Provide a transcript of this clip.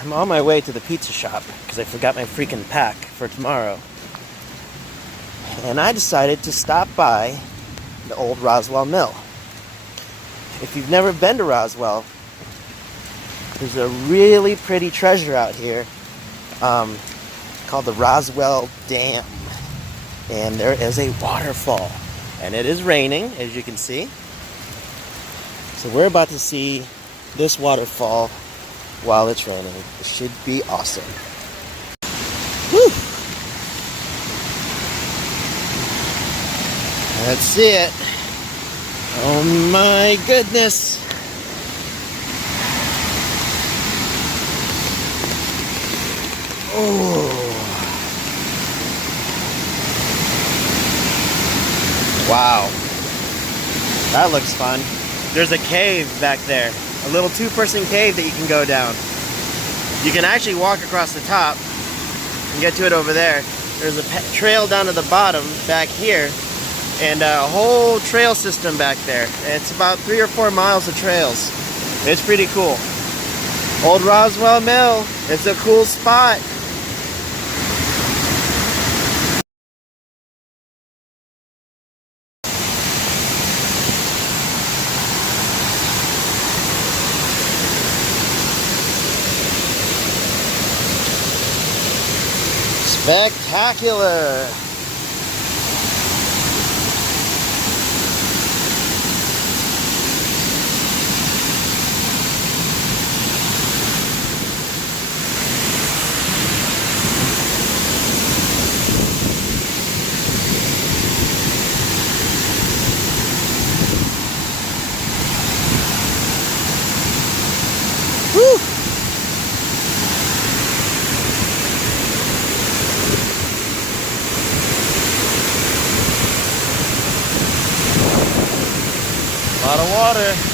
I'm on my way to the pizza shop because I forgot my freaking pack for tomorrow. And I decided to stop by the Old Roswell Mill. If you've never been to Roswell, there's a really pretty treasure out here called the Roswell Dam. And there is a waterfall. And it is raining, as you can see. So we're about to see this waterfall while it's raining. It should be awesome. Whew. Let's see it. Oh my goodness. Oh. Wow. That looks fun. There's a cave back there. A little two-person cave that you can go down. You can actually walk across the top and get to it over there. There's a trail down to the bottom back here. And a whole trail system back there. It's about 3 or 4 miles of trails. It's pretty cool. Old Roswell Mill. It's a cool spot. Spectacular. Woo! A lot of water.